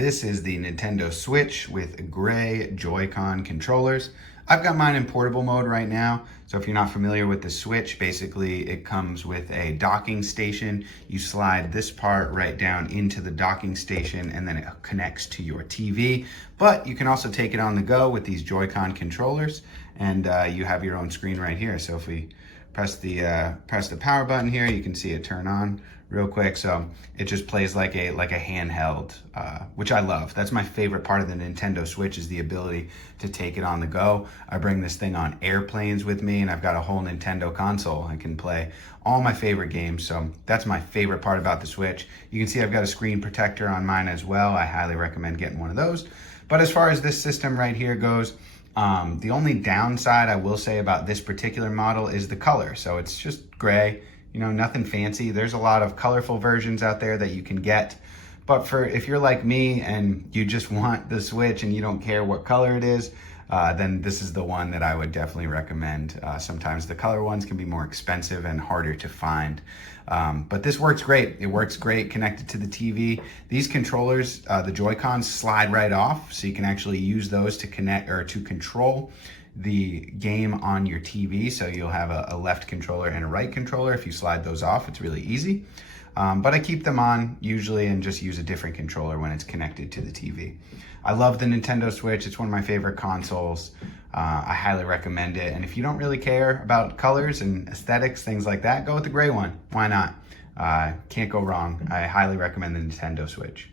This is the Nintendo Switch with gray Joy-Con controllers. I've got mine in portable mode right now. So if you're not familiar with the Switch, basically it comes with a docking station. You slide this part right down into the docking station and then it connects to your TV. But you can also take it on the go with these Joy-Con controllers, and you have your own screen right here. So if we press the power button here, you can see it turn on real quick. So it just plays like a handheld, which I love. That's my favorite part of the Nintendo Switch, is the ability to take it on the go. I bring this thing on airplanes with me, and I've got a whole Nintendo console. I can play all my favorite games. So that's my favorite part about the Switch. You can see I've got a screen protector on mine as well. I highly recommend getting one of those. But as far as this system right here goes, the only downside I will say about this particular model is the color. So it's just gray, nothing fancy. There's a lot of colorful versions out there that you can get. But if you're like me and you just want the Switch and you don't care what color it is, then this is the one that I would definitely recommend. Sometimes the color ones can be more expensive and harder to find. But this works great. It works great connected to the TV. These controllers, the Joy-Cons, slide right off, so you can actually use those to connect or to control the game on your TV. So you'll have a left controller and a right controller. If you slide those off, it's really easy. But I keep them on usually and just use a different controller when it's connected to the TV. I love the Nintendo Switch. It's one of my favorite consoles. I highly recommend it. And if you don't really care about colors and aesthetics, things like that, go with the gray one. Why not? Can't go wrong. I highly recommend the Nintendo Switch.